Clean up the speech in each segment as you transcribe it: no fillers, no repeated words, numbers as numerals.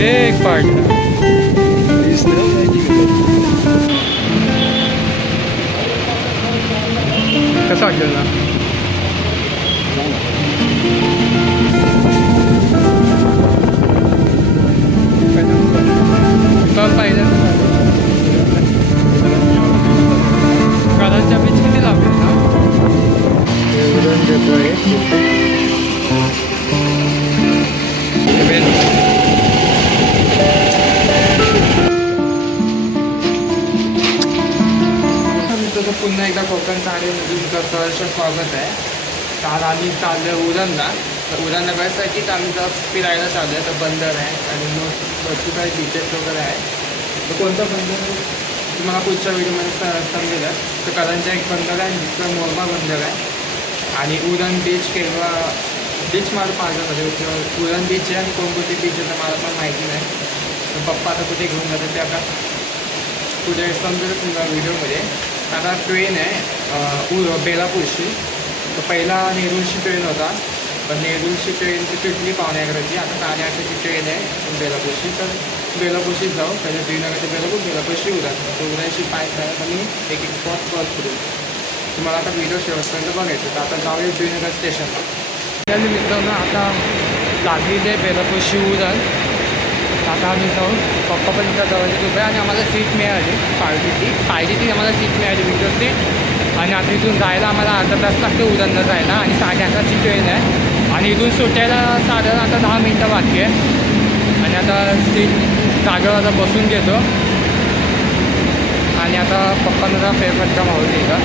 एक पार्ट कसं वाटेल ना पहिल्यांदा कालांच्या बीच किती लागेल ना उडन देतोय पुन्हा एकदा कोकण चाळीमध्ये तुमचं सहर्ष स्वागत आहे. काल आम्ही चाललो आहे उरणला. तर उरणला बघायसाठी तर आम्ही जर फिरायला चाललो आहे. तर बंदर आहे आणि मग भरपूर काही बीचेस वगैरे आहे. तर कोणतं बंदर तुम्हाला पुढच्या व्हिडिओमध्ये समजेलच. तर करंजा एक बंदर आहे, दुसरं मोरमा बंदर आहे आणि उरण बीच किंवा बीच मला पाहिजे उरण बीच आहे आणि कोणकोणती बीच आहे तर मला पण माहिती नाही. तर पप्पा आता कुठे घेऊन जातात ते आता पुढे समजेलच तुमच्या व्हिडिओमध्ये. आता ट्रेन आहे बेलापूरची. तर पहिला नेरूळची ट्रेन होता पण नेरूळची ट्रेन ती सुटली 11:30ची. आता 8:30ची ट्रेन आहे बेलापूरची. तर बेलापूरशीच जाऊ. पहिले श्रीनगर ते बेलापूरशी उरण. तर उरणशी पाय करायला मी एक स्पॉट कॉल करू. तुम्हाला आता व्हिडिओ शेवटपर्यंत बघायचं. तर आता जाऊया श्रीनगर स्टेशनला. त्या मित्रांनो आता लागलेली आहे बेलापूरशी उरण. आता आम्ही जाऊन पप्पा पण इथं जवळ उभे आणि आम्हाला सीट मिळाली पाहिजे ती आम्हाला सीट मिळाली विंडो सीट. आणि आता इथून जायला आम्हाला अर्धा तास लागतो उरणला जायला आणि 11:30ची ट्रेन आहे आणि इथून सुटायला साधारण आता 10 मिनटं बाकी आहे. आणि आता सीट जागेवर आता बसून घेतो आणि आता पप्पांना जरा फेरफटका मावली इथं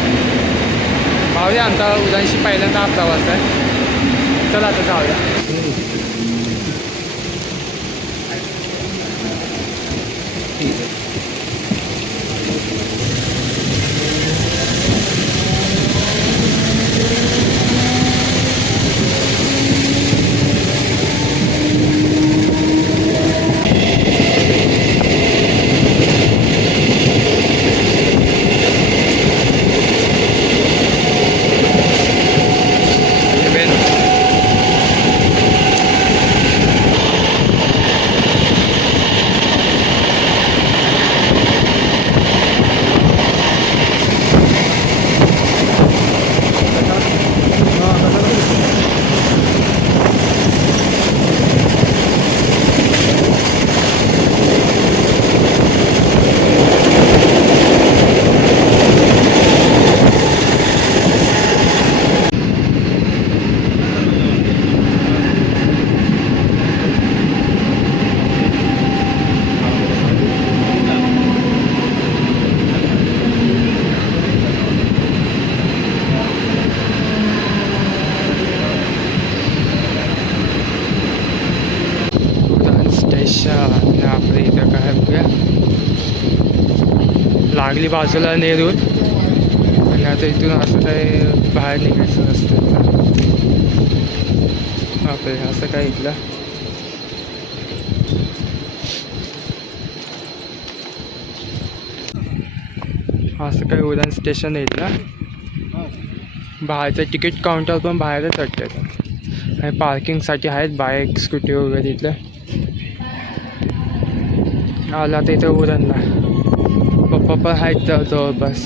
आमचा उरणशी पहिल्यांदा हा प्रवास आहे. चला आता जाऊया. आपल्या इथं काय बघूया लागली बाजूला नेरूळ आणि आता इथून असं काही बाहेर निघायचं असतं आपले असं काय इथलं असं काही उरण स्टेशन आहे इथलं. बाहेरचं तिकीट काउंटर पण बाहेरच वाटतं आणि पार्किंगसाठी आहेत बाईक स्कूटी वगैरे इथलं. आला तर इथं उरणला पप्पा पण आहेत जवळपास.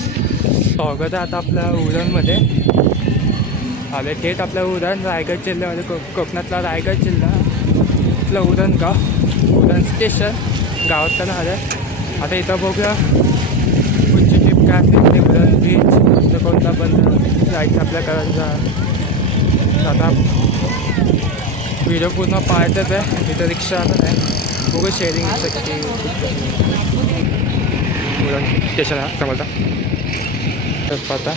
स्वागत आहे आता आपल्या उरणमध्ये. आले थेट आपलं उरण रायगड जिल्ह्यामध्ये कोकणातला रायगड जिल्हा आपलं उरण गाव उरण स्टेशन गावात पण आलं. आता इथं बघूया पुढची ट्रिप काय असेल ते उरण बीच तर कोणता बंद जायचं आपल्या करंजा. आता व्हिडिओ पूर्ण पाहायचंच आहे. तिथं रिक्षा पण आहे बघू शेअरिंग किती उरण स्टेशन आहे समजता. तर आता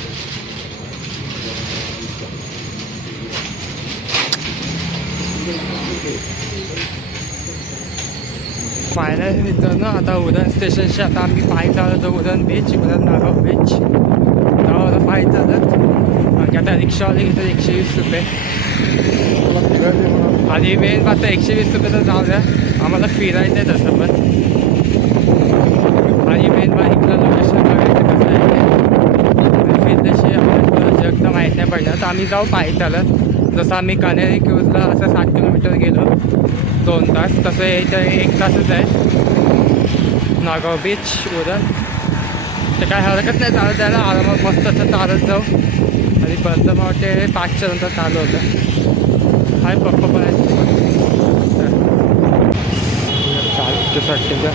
फायनल मित्रांनो आता उरण स्टेशनशी आता आम्ही पायी चालत उरण बीच उरण नागाव बीच गावाला पायी चालत. आणि आता रिक्षावाले घेतात 120 रुपये आणि मेन आता 120 रुपये तर जाऊ द्या आम्हाला फिरायचं आहे तसं पण. आणि मेन बाईकला लोकेशन बघायचं कसं आहे फिरल्याशी आपल्याला जग तर माहीत नाही पडलं. तर आम्ही जाऊ पायी चालत. जसं आम्ही कन्हेरी क्रूजला असं 60 किलोमीटर गेलो 2 तास. तसं इथं 1 तासच आहे नागाव बीच उरण. तर काय हरकत नाही चालत जायला, आरामात मस्त असं चालत जाऊ. आणि बंद मला वाटते 5च्या नंतर चालू होतं. हाय पप्पा पण आहे चालतं वाटते का.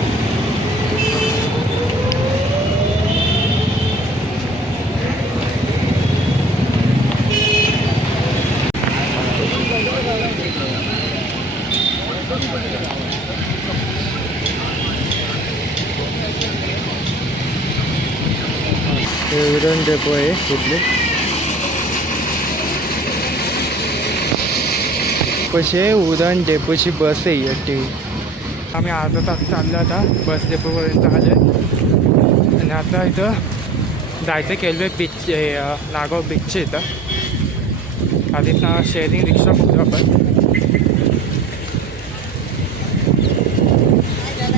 उरण डेपो आहे कुठले कसे उरण डेपोची बस आहे येते. आम्ही अर्धा तास चाललो आता बस डेपोपर्यंत आले. आणि आता इथं जायचं केलं बीच नागाव बीचचे इथं. आधी ना शेअरिंग रिक्षा बघतो आपण.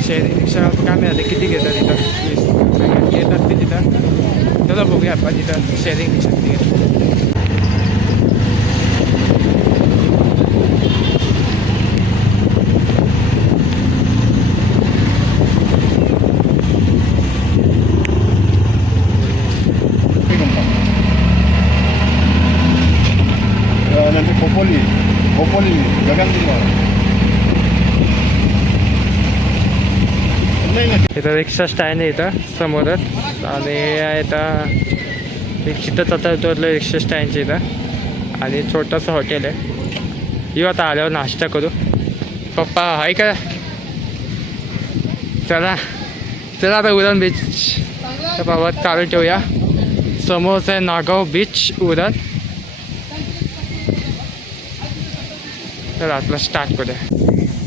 शेअरिंग रिक्षा काय मिळाले किती घेतात तिथं घेत असते तिथं. चला बघूया आपण तिथं शेअरिंग रिक्षा किती घेतात. खोपोली गगनगिरी इथं रिक्षा स्टँड आहे इथं समोरच. आणि इथं रिक्षाच आता उतरलं रिक्षा स्टँडच्या इथं. आणि छोटंसं हॉटेल आहे. येऊ आता आल्यावर नाश्ता करू. पप्पा आहे का. चला चला आता उरण बीच तर बाबा चालू ठेवूया. समोरचं आहे नागाव बीच उरण. तर आतला स्टार्ट करूया.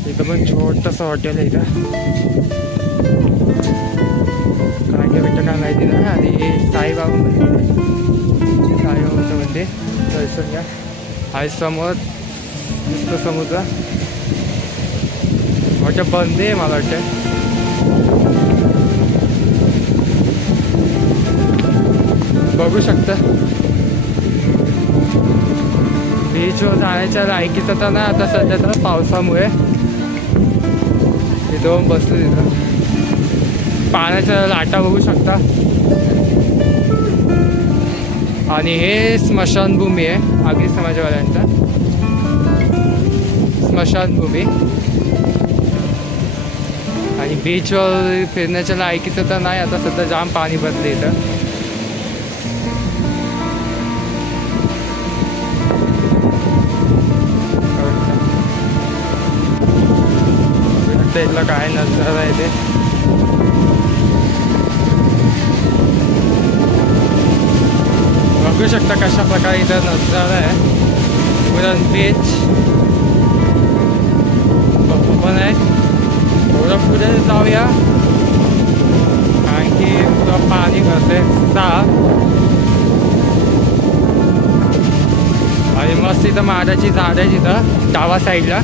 इथं पण छोटंसं हॉटेल आहे इथं. काय काय भेटतं काय माहिती ना. आणि साईबाबा मंदिर साईबाबाचं मंदिर दर्शन घ्या. आहे समोर नुसतं समुद्र. हॉटेल बंद आहे मला वाटतं. बघू शकता बीचवर जाण्याच्या लायकीचं तर ना आता सध्या तर पावसामुळे. इथं बसलो तिथं पाण्याच्या लाटा बघू शकता. आणि हे स्मशानभूमी आहे आगरी समाजवाल्यांचा स्मशानभूमी. आणि बीचवर फिरण्याच्या लायकीचं तर नाही आता सध्या. जाम पाणी भरलं इथं. इथला काय नजारा आहे ते. बघू शकता कशा प्रकारे इथं नजारा आहे. उरण बीच पण आहे. थोडं पुढे जाऊया कारण की पुढं पाणी भरते साफ. आणि मस्त इथं माडाची झाड आहे तिथं डावा साईडला.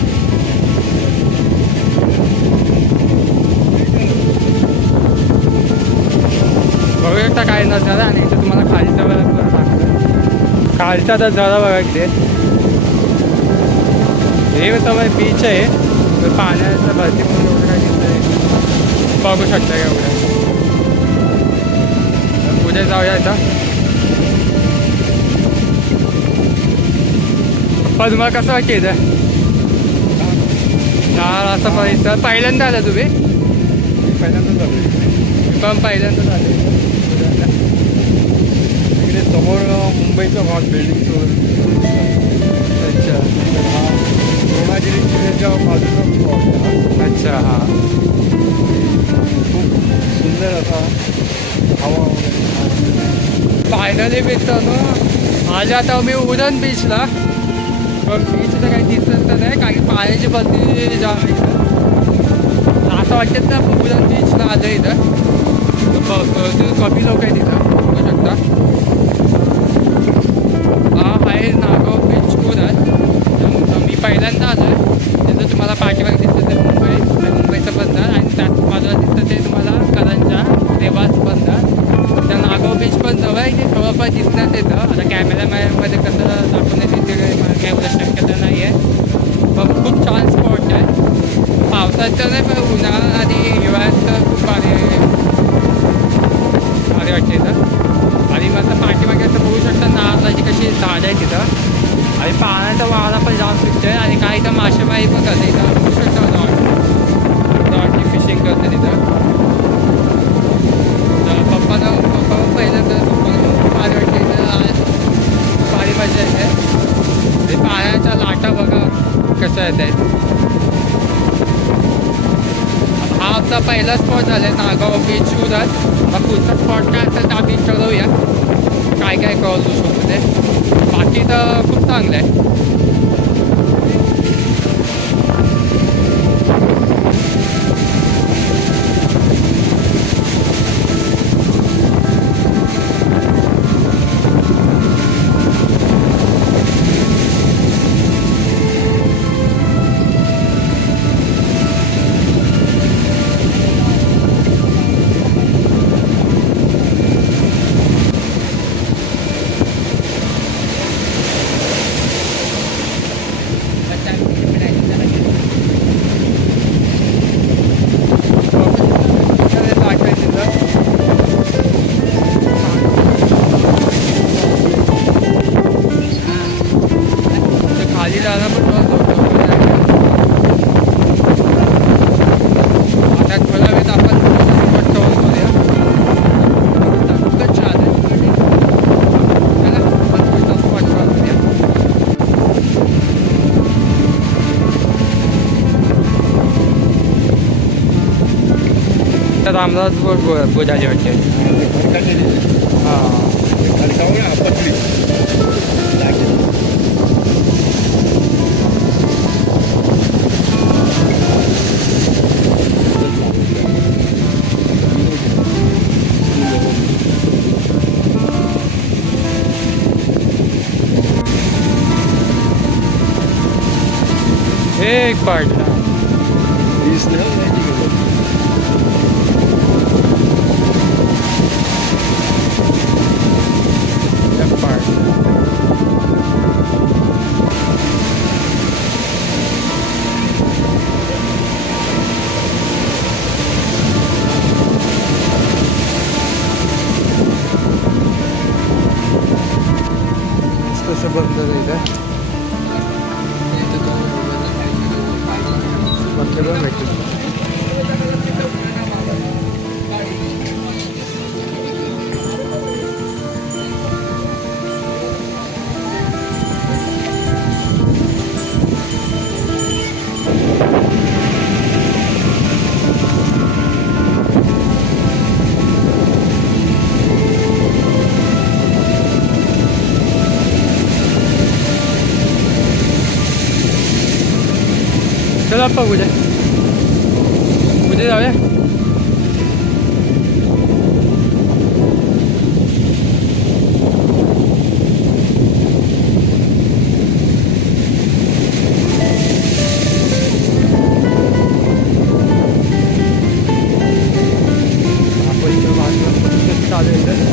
बघू शकता काय नजारा. आणि इथं तुम्हाला खालीचा सांगतो खालचा तर जरा बघा इथे. हे समोर बीच आहे तर पाण्याचं भरती म्हणून एवढं काय दिसतंय. बघू शकता एवढं. पुढे जाऊया इथं. पण तुम्हाला कसं वाटतं इथं असं परिसर पहिल्यांदा आला तुम्ही. पहिल्यांदा झालं पण पहिल्यांदा झालं. इकडे समोर मुंबईचा भाग बिल्डिंग. अच्छा हा पूर्णागिरी किल्ल्याच्या बाजूचा प्लॉट आहे. अच्छा हां. खूप सुंदर असा हवा वगैरे. फायनली मित्रांनो आज आता मी उरण बीचला. पण बीच तर काही दिसत तर नाही कारण पाण्याची बंदी जाम इथं. असं वाटतं ना उरण बीचला आलं इथं. कमी लोक आहेत तिथं बघू शकता. हा आहे नागाव बीच उरण. मी पहिल्यांदा आलो आहे. त्याचं तुम्हाला पाठीमागे दिसतं ते मुंबई आणि मुंबईचं बंदर. आणि त्यात बाजूला दिसतं ते तुम्हाला करंजा देवास बंदर. त्या नागाव बीच पण जवळ आहे ते थोडंफार दिसण्यात येतं. आता कॅमेरामॅनमध्ये कसं दाखवण्यात येते मला काही एवढं शक्यता नाही आहे. पण खूप छान पावसात तर नाही, पण उन्हाळा आणि हिवाळ्यात तर खूप भारी भारी वाटते इथं. आणि मस्त पाठीमागे असं बघू शकता नारळाची कशी झाड आहे तिथं. आणि पाण्याचा वारा पण जाम सुटतोय आणि काही तर मासेमारी पण करते इथं बघू शकता. रॉडची फिशिंग करते तिथं. तर पप्पा पण पहिलं तर पप्पाला खूप भारी वाटते इथं. भारी मजा येते. आणि पाण्याच्या लाटा बघा कसं येत आहेत. हा आमचा पहिला स्पॉट झाला आहे नागाव बीच उद्यात. मग पुढचा स्पॉट काय असेल तर आम्ही ठरवूया काय काय करू शकतो ते. बाकी तर खूप चांगलं आहे. खाली जाणं पण आता थोड्या वेळेत आपण स्पॉट कव्हर करूया. खूपच छान आहे. चला आपण पुढचा स्पॉट कव्हर करूया. तर रामदास गोदाली वाटते. हां पतली एक पार्ट कसं बंद जायचं बंद पण भेटतो. चला आपण उद्या जाऊया. आपण इथं बाजूला चालू आहे.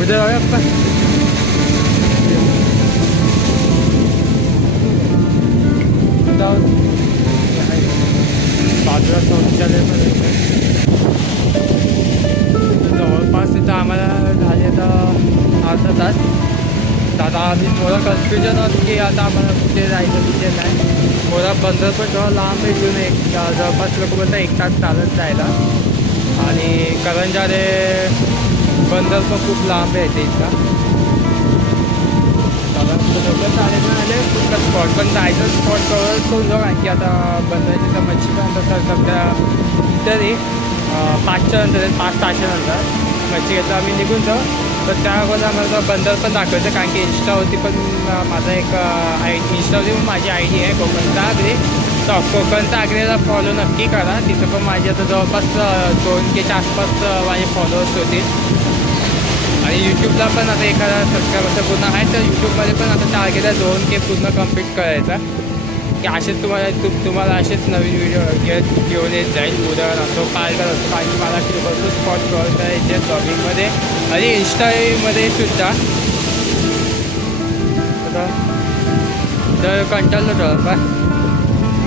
उद्या जाऊया आपण. बाजूला शौचालय पण जवळपास तिथं आम्हाला झाले आता अर्धा तास. आता आम्ही थोडं कन्फ्युजन होतं की आता आम्हाला कुठे जायचं कुठे नाही. थोडा बंदर पण थोडा लांब आहे इथून. एक जवळपास लोक बोलतात 1 तास चालत जायला. आणि करंजारे बंदर पण खूप लांब आहे ते इथला. लोक चालेल ना आले कुठला स्पॉट पण जायचं स्पॉट कवर करून जाऊ. आणखी आता बंदराची तर मच्छी पण तसं सध्या तरी 5च्या नंतर 5-6च्या नंतर मच्छी घेतलं आम्ही निघून जाऊ. तर त्या अगोदर आम्हाला बंदर पण दाखवायचं कारण की इंस्टावरती पण माझा एक इंस्टावरती पण माझी आय डी आहे कोकणचा आगरी. तर कोकणचा आगरीला फॉलो नक्की करा. तिथं पण माझी आता जवळपास 2Kच्या आसपास माझे फॉलोअर्स होतील. आणि यूट्यूबला पण आता एखादा सबस्क्रायबरचा पूर्ण आहे. तर यूट्यूबमध्ये पण आता टार्गेट आहे 2K पूर्ण कंप्लीट करायचा. की असेच तुम्हाला असेच नवीन व्हिडिओ घेऊन येत जाईल. उदाहरण असो पार्कर असतो, कारण की मला भरपूर स्पॉट कळत यायचे ब्लॉगिंगमध्ये आणि इंस्टामध्ये सुद्धा. तर कंटाळलो तर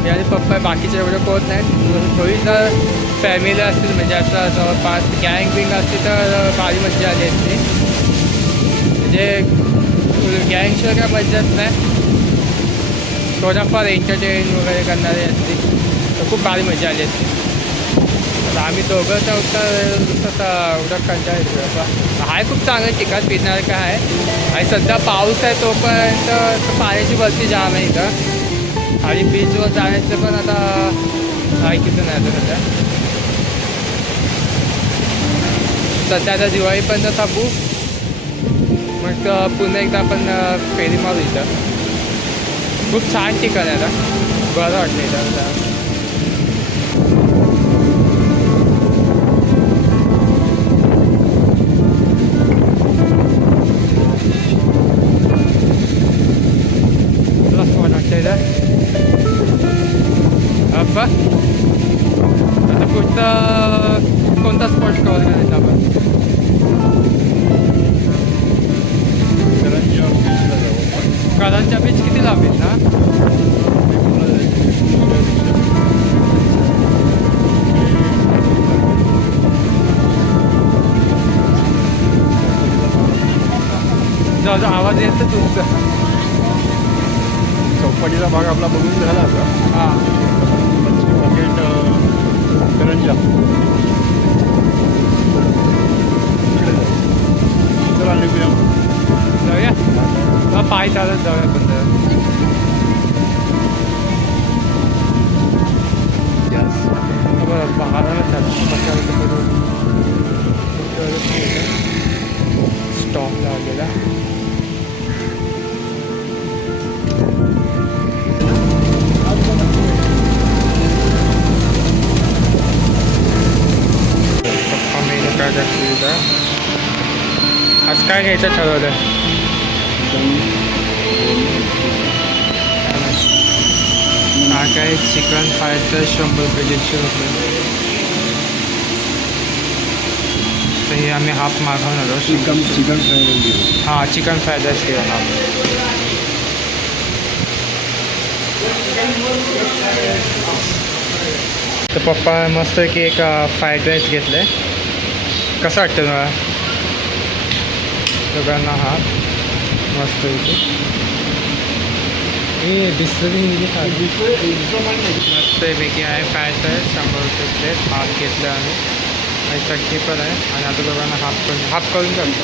आणि पप्पा बाकीचे एवढे पोहत नाहीत. थोडी जर फॅमिली असतील म्हणजे असं जवळपास गँग बिंग असते तर भारी मजा आली असते. म्हणजे गँगशिवाय काय मजाच नाही. थोडाफार एंटरटेन वगैरे करणारे असते तर खूप भारी मजा आली असते. तर आम्ही दोघं तर एवढं कंटाळा येतो. आहे खूप चांगलं ठिकाण फिरणारं काय आहे. आणि सध्या पाऊस आहे तोपर्यंत पाण्याची भरती जाम आहे इथं. आणि बीचवर जाण्याचं पण आता ऐकीचं नाही आता सध्या आता दिवाळीपर्यंत थांबू. मग पुन्हा एकदा आपण फेरी मारू इथं. खूप छान ठिकाण आहे आता, बरं वाटलं इथं. अप्पा आता पुढचा कोणता स्पॉट कवर करायचा आपण? करंजा बीच किती लांब आहे ना? जो आवाज येतो तुमचा. चौपाटीचा भाग आपला बघून झाला आता. हां करंजा चला निघूया. जाऊया पाय चालत जाऊया पण बरं बाहेरच चालू स्टॉप लावलेला. पप्पा मेनू काय दाखवलं आज काय घ्यायचं ठरवलं? हा काय चिकन फ्राईड राईस 100 रुपये 150 रुपये. तर हे आम्ही हाफ मागवणार आहोत. Chicken fried rice. हां चिकन फ्राईड राईस केला हाफ. तर पप्पा मस्त की एक फ्राईड राईस घेतलं आहे. कसं वाटतं मला दोघांना हा मस्त होती. हे बिस्लरी मस्तपैकी आहे. फ्राईड राईस 100 रुपये प्लेट. हाफ घेतलं आम्ही आणि चटणी पण आहे. आणि आता दोघांना हाफ करून टाकतो.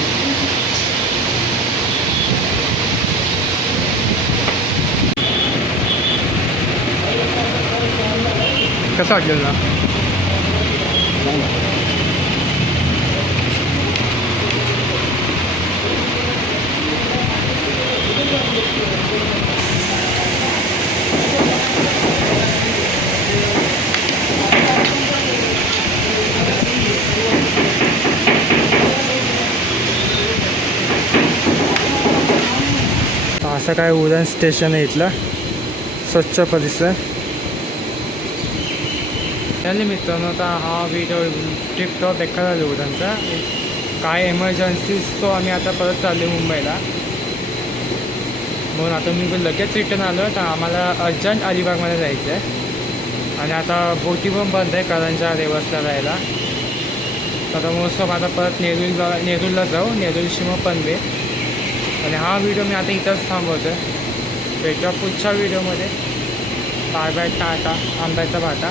कसं वाटलं ना? असं काय उरण स्टेशन आहे इथलं. स्वच्छ परिसर. त्याने मित्रांनो आता हा व्हिडिओ ट्रिपचा बेकार झाला उरणचा. काय एमर्जन्सीज तो आम्ही आता परत चाललो मुंबईला. म्हणून आता मी लगेच रिटर्न आलो. तर आम्हाला अर्जंट अलिबागमध्ये जायचं आहे. आणि आता बोटी पण बंद आहे करंजा रेवसला जायला. आता मोस्ट ऑफ आता परत नेरूरला जाऊ. नेरूरशी मग पनवेल. आणि हा व्हिडिओ मी आता इथंच थांबवतो आहे. भेटूया पुढच्या व्हिडिओमध्ये. Bye bye tata. आंब्याचा भाटा.